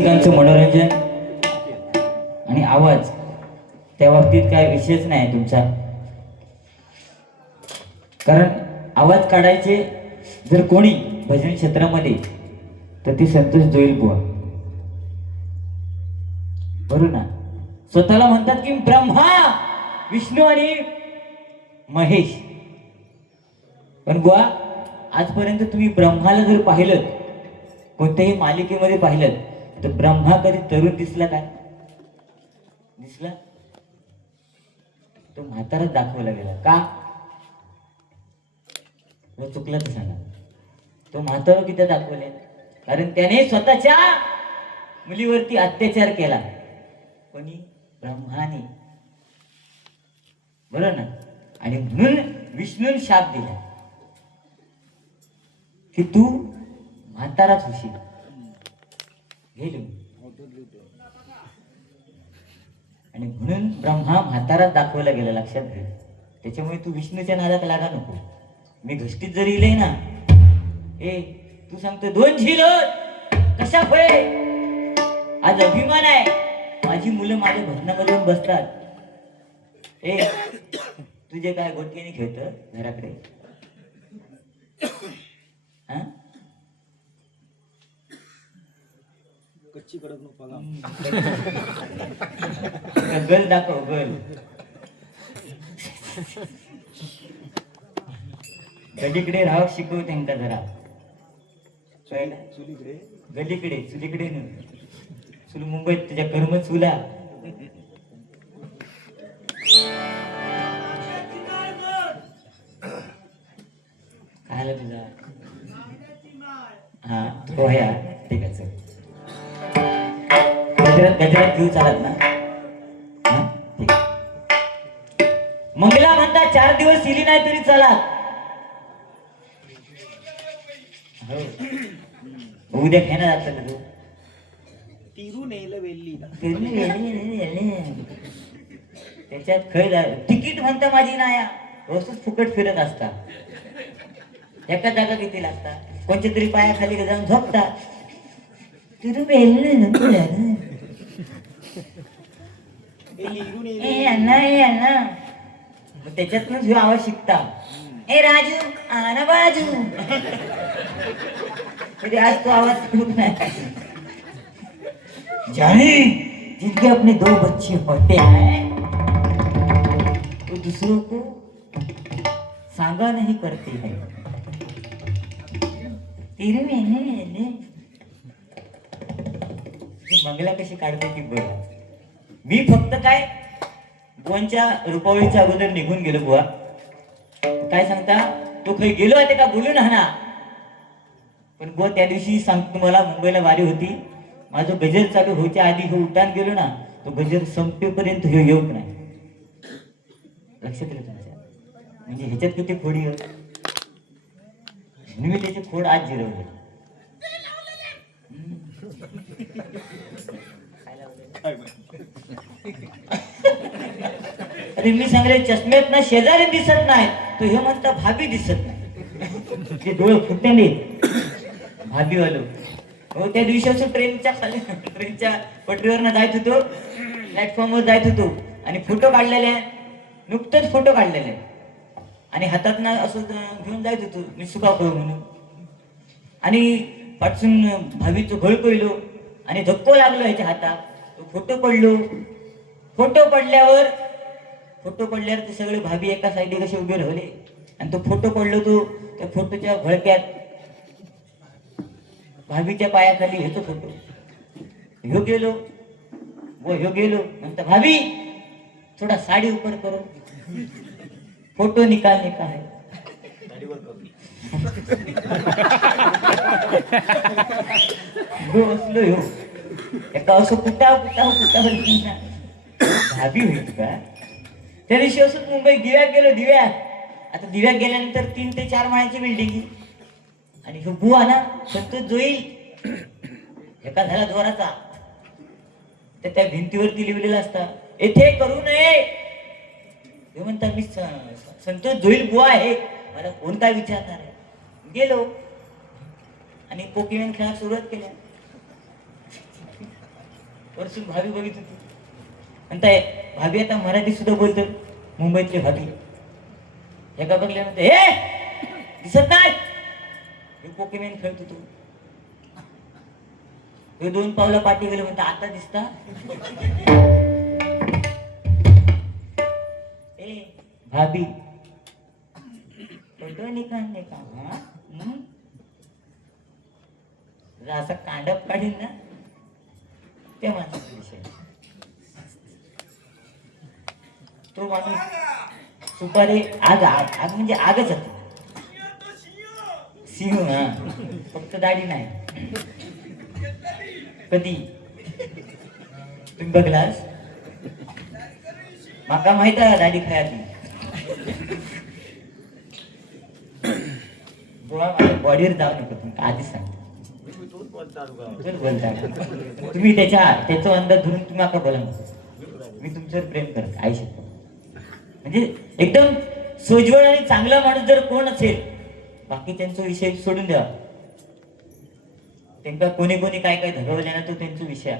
मनोरंजन आणि आवाज त्या बाबतीत काय विषयच नाही तुमचा, कारण आवाज काढायचे जर कोणी भजन क्षेत्रामध्ये तर ती संतोष जोईल बुवा, बरोबर ना. स्वतःला म्हणतात की ब्रह्मा विष्णू आणि महेश, पण बुवा आजपर्यंत तुम्ही ब्रह्माला जर पाहिलं कोणत्याही मालिकेमध्ये पाहिलं तर ब्रह्मा कधी तरुण दिसला काय? दिसला? तो म्हाताराच दाखवला गेला का? व चुकलं तर सांगा. तो म्हातारा किती दाखवले? कारण त्याने स्वतःच्या मुलीवरती अत्याचार केला. कोणी? ब्रह्माने, बरोबर ना. आणि म्हणून विष्णूने शाप दिला की तू म्हाताराच होशील. गेलो आणि म्हणून ब्रह्मा म्हाताराच दाखवला गेला, लक्षात घे. त्याच्यामुळे तू विष्णूच्या नादात लागा नको. मी घष्टीत जरी इले ना, ए तू सांगतो 2 झिल कशा फळे, आज अभिमान आहे. माझी मुलं माझ्या भजनामध्ये येऊन बसतात. ए तुझे काय गोटकेने खेळत घराकडे? हा, कच्ची कडक नको गल दाखव, गल. गलीकडे राह शिकव त्यांना जरा. चुलीकडे गलीकडे चुलीकडे न चुल मुंबईत तुझ्या कर्म चुला. काय आलं तुझा? हा हो या ठीक आहे. चल गजरात गजरात घेऊ चालत ना? ठीक. मंगला म्हणता 4 दिवस इली नाही तरी चालत. हो उद्या खेळा जात ना तू. तिरू नेलं वेल्ली त्याच्यात खय तिकीट म्हणता माझी नाया रोजच फुकट फिरत असता. एका जागा किती लागता? कोणत्या तरी पायाखाली जाऊन झोपता. तिरू त्याच्यातूनच ह्यो आवाज शिकता. ए राजू आना बाजू. आज तो आवाज नाही. जाने जिनके अपने 2 बच्चे होते हैं वो दूसरों को सांगा नहीं करते हैं. मंगला कशी काढते ती बघ. मी फक्त काय बुवांच्या रुपावळीच्या अगोदर निघून गेलो. बुवा काय सांगता, तो काही गेलो आहे का बोलून हा ना. पण बुवा त्या दिवशी सांगतो तुम्हाला, मुंबईला वारी होती. माझं गजर चालू व्हायच्या आधी हे उड्डाण गेलो ना, तो गजर संपेपर्यंत हे येऊक नाही. लक्षात येईल तुमच्या. म्हणजे ह्याच्यात किती खोडी होत. मी त्याची खोड आज जिरवली. अरे मी सांगले चष्म्यात ना शेजारी दिसत नाही, तो हे म्हणता भाभी दिसत नाही. ते डोळे फुटले भाभी वालो. हो त्या दिवशी असं ट्रेनच्या खाली ट्रेनच्या पटरीवर जायत होतो, प्लॅटफॉर्मवर जायत होतो आणि फोटो काढलेले, नुकतेच फोटो काढलेले आणि हातात ना असं घेऊन जायत होतो मी सुका करू म्हणून. आणि पाठसून भाभीचं घळ पहिलो आणि धक्को लागलो ह्याच्या हातात. तो फोटो पडलो. फोटो पडल्यावर ते सगळे भाभी एका साईडे कसे उभे राहिले आणि तो फोटो पडलो. तो त्या फोटोच्या घळक्यात भाभीच्या पायाखाली ह्याचा फोटो. ह्यो गेलो म्हणता भाभी थोडा साडी ऊपर करो, फोटो निकालने का है. बसलो ह्यो एका असं कुटाव भाभी होईल का. त्या दिवशी असं मुंबई दिव्यात गेलो. आता दिव्यात गेल्यानंतर 3 ते 4 माळ्याची बिल्डिंग आणि ह्यो बुवा ना संतोष जोईल एका झाला जोराचा. तर त्या भिंतीवरती लिहिलेलं असतं येथे करू नये. हे म्हणतात मी संतोष जोईल बुवा आहे, मला कोण काय विचारणार आहे. गेलो आणि पोकेमॉन खेळायला सुरुवात केल्या. वरसून भाभी बघित होती. आणि त्या भाभी आता मराठी सुद्धा बोलतात, मुंबईतली भाभी. एका बघल्या म्हणते, हे दिसत नाही, हे पोकेमॅन खेळतो तू. हे 2 पावलं पाठी गेले म्हणते, आता दिसता. ए भाभी फोटो निकालने का? हाँ? जरा असा कांडप काढीन ना त्या माणसाचा विषय. तो माणूस सुपारी आग आग आग म्हणजे आगच होती. सिंह हा, फक्त दाढी नाही. कधी तुम्ही बघलास? माका माहित आहे दाढी खायची. बॉडीवर जाऊ नको तुम्ही, आधीच सांगतो. तुम्ही त्याचा अंदाज धरून तुम्ही आता बोला. मी तुमच्यावर प्रेम करत आई शकतो. म्हणजे एकदम सोज्वळ आणि चांगला माणूस जर कोण असेल, बाकी त्यांचा विषय सोडून द्या. त्यांना कोणी कोणी काय काय धरवले ना तो त्यांचा विषय.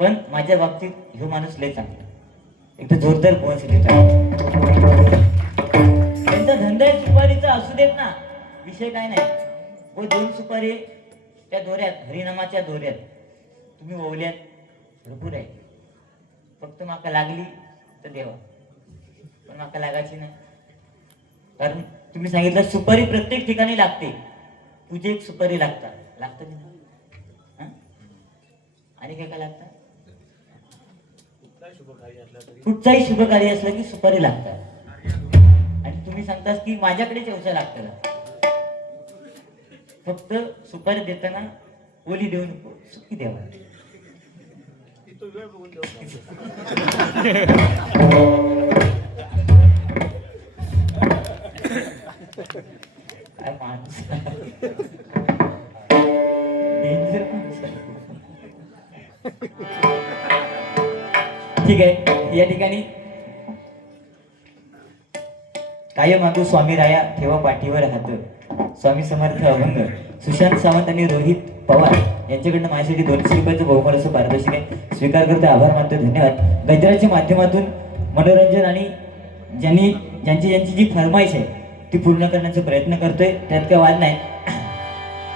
पण माझ्या बाबतीत ह्यो माणूस लय चांगला, एकदम जोरदार पोहोचले. त्यांचा धंदा सुपारीचा असू देत ना, विषय काय नाही. व 2 सुपारी त्या दोऱ्यात, हरिनामाच्या दोऱ्यात तुम्ही ओवल्यात भरपूर आहे. फक्त माका लागली तर देवा, पण माका लागायची नाही. कारण तुम्ही सांगितलं सुपारी प्रत्येक ठिकाणी लागते. पूजेक सुपारी लागतात की नाही? आणि काय काय लागतं? कुठचाही शुभ कार्य असलं की सुपारी लागतात. आणि तुम्ही सांगतास की माझ्याकडे चौसा लागतं. फक्त सुपारी देताना ओली देऊ नको, सुकी द्यावा. काय माणूस, डेंजर माणूस. ठीक आहे, या ठिकाणी काय मागू स्वामी राया ठेवा पाठीवर हात. स्वामी समर्थ अभंग. सुशांत सावंत आणि रोहित पवार यांच्याकडनं माझ्यासाठी 200 रुपयाचं बहुमान असं पारितोषिक आहे. स्वीकार करते, आभार मानतो, धन्यवाद. गजराच्या माध्यमातून मनोरंजन आणि ज्यांची जी फरमाईश आहे ती पूर्ण करण्याचा प्रयत्न करतोय. त्यात काय वाद नाही.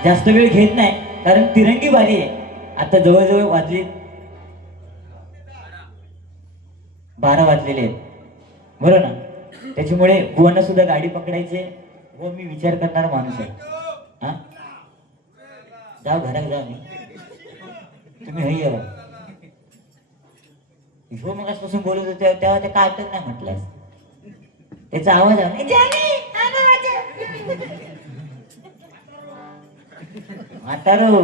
जास्त वेळ घेत नाही, कारण तिरंगी बारी आहे. आता जवळजवळ वाजले 12 वाजलेले आहेत, बरोबर ना? त्याच्यामुळे बुवांना सुद्धा गाडी पकडायचे व मी विचार करणारा माणूस आहे. हा, जाऊ घरात जाऊ. मी तुम्ही हई यावं. ह्यो मग आजपासून बोलत होते तेव्हा ते काय नाही म्हटलं. त्याचा आवाज आहे म्हातारो.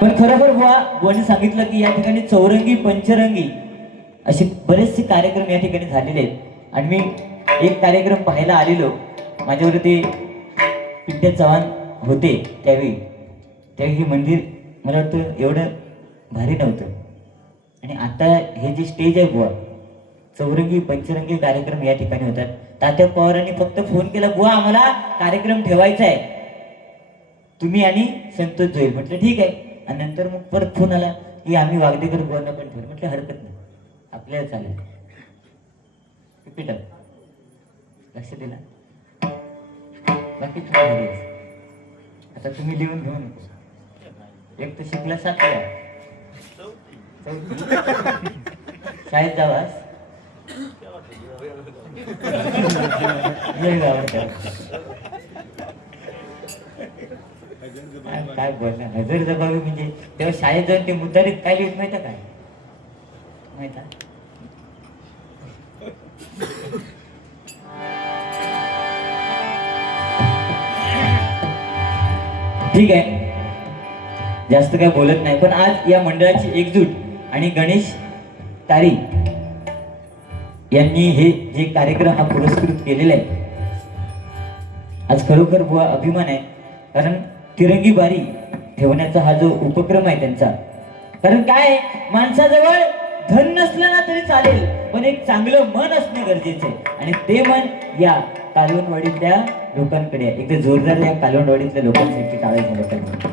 पण खरोखर बुवाने सांगितलं की या ठिकाणी चौरंगी पंचरंगी असे बरेचसे कार्यक्रम या ठिकाणी झालेले आहेत. आणि मी एक कार्यक्रम पाहायला आलेलो. माझ्यावर ते पिंट्या चव्हाण होते त्यावेळी हे मंदिर मला वाटतं एवढं भारी नव्हतं. आणि आता हे जे स्टेज आहे बुवा, चौरंगी पंचरंगी कार्यक्रम या ठिकाणी होतात. तात्या पवारांनी फक्त फोन केला, बुवा आम्हाला कार्यक्रम ठेवायचा आहे, तुम्ही आणि संतोष जोईल. म्हटलं ठीक आहे. आणि नंतर मग परत फोन आला की आम्ही वागदेकर बुवांना पण ठेवलं. म्हटलं हरकत नाही, आपल्याला चालेल. रिपीट लक्ष दिला. बाकी तुम्ही घरी आता तुम्ही लिहून घेऊ नको. एक तर शिकला 7वी, शाळेत जावास काय बोलणार. हजर जबाबी म्हणजे तेव्हा शाळेत जाऊन ते मुद्दारीत काय लिहित माहिती काय माहित? ठीक आहे, जास्त काय बोलत नाही. पण आज या मंडळाची एकजूट आणि गणेश तारी यांनी हे जे कार्यक्रम हा पुरस्कृत केलेला आहे, आज खरोखर बुवा अभिमान आहे. कारण तिरंगी बारी ठेवण्याचा हा जो उपक्रम आहे त्यांचा. कारण काय माणसाजवळ धन नसलं ना तरी चालेल, पण एक चांगलं मन असणं गरजेचं आहे आणि ते मन या कालवणवाडीतल्या लोकांकडे आहे. एकदा जोरदार या कालवणवाडीतल्या लोकांसाठी टाळ्या झाल्या पाहिजे.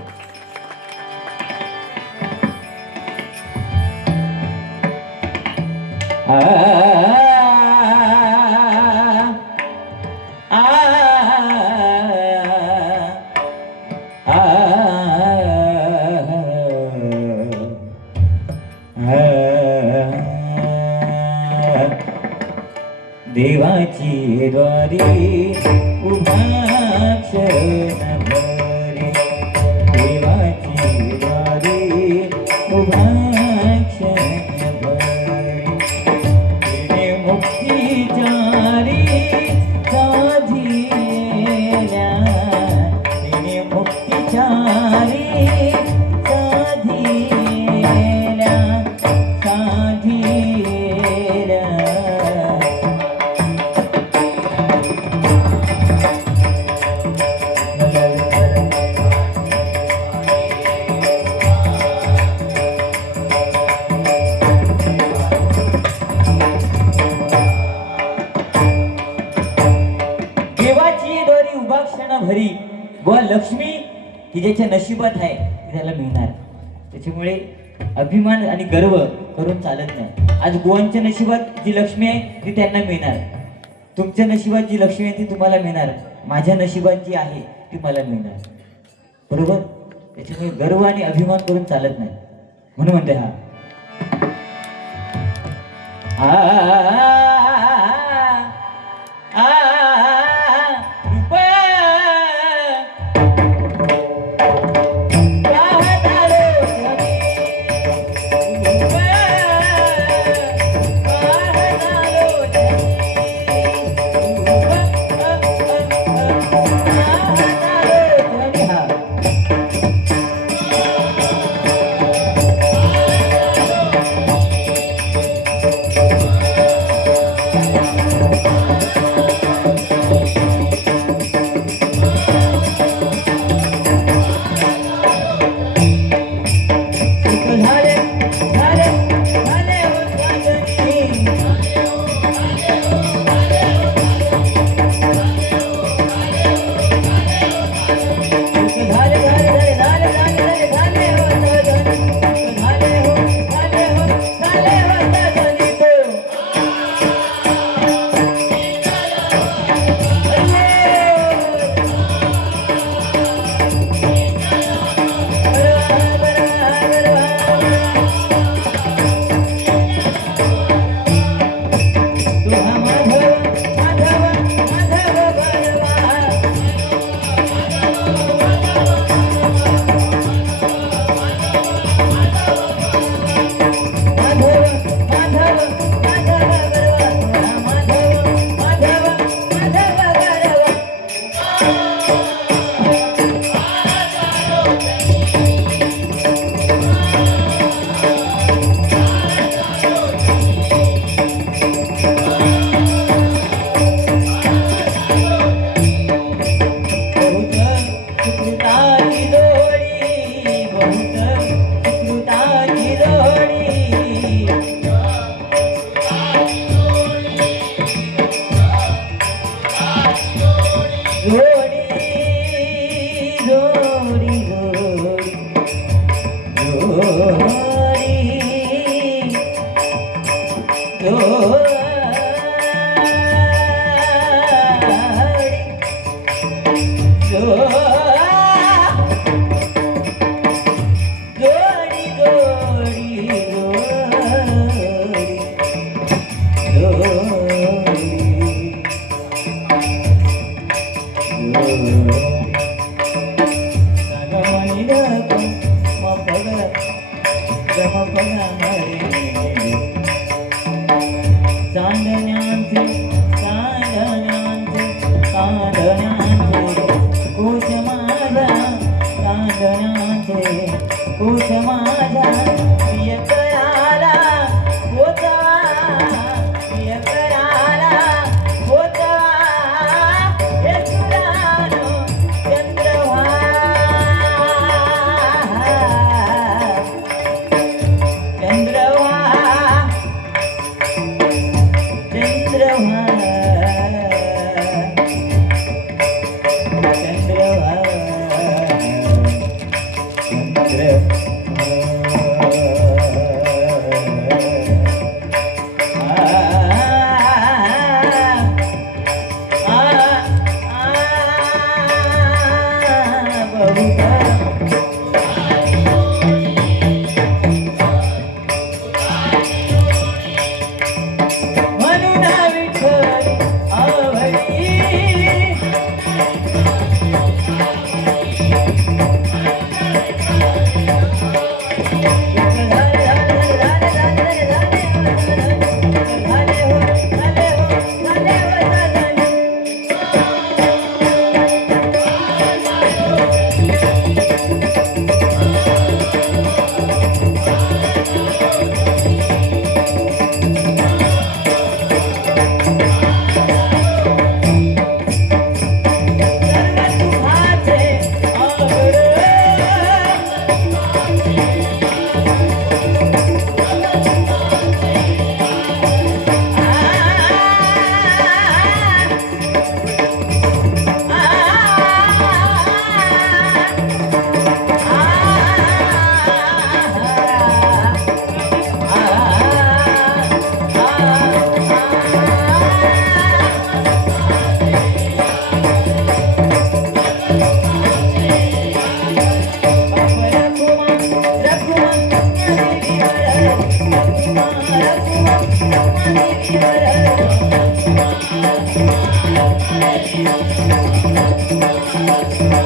देवाची द्वारी उभा क्षण भरी, देवाची द्वारी उभा क्षण भरी, तिने मुक्तीचारी साधिल्या, तिने मुक्तीचारी साधिल्या, साधिल्या. भरी व लक्ष्मी ही ज्याच्या नशिबात आहे ती त्याला मिळणार. त्याच्यामुळे अभिमान आणि गर्व करून चालत नाही. आज गोवांच्या नशिबात जी लक्ष्मी आहे ती त्यांना मिळणार, तुमच्या नशिबात जी लक्ष्मी आहे ती तुम्हाला मिळणार, माझ्या नशिबात जी आहे ती मला मिळणार. बरोबर. त्याच्यामुळे गर्व आणि अभिमान करून चालत नाही. म्हणून म्हणते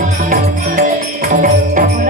आपण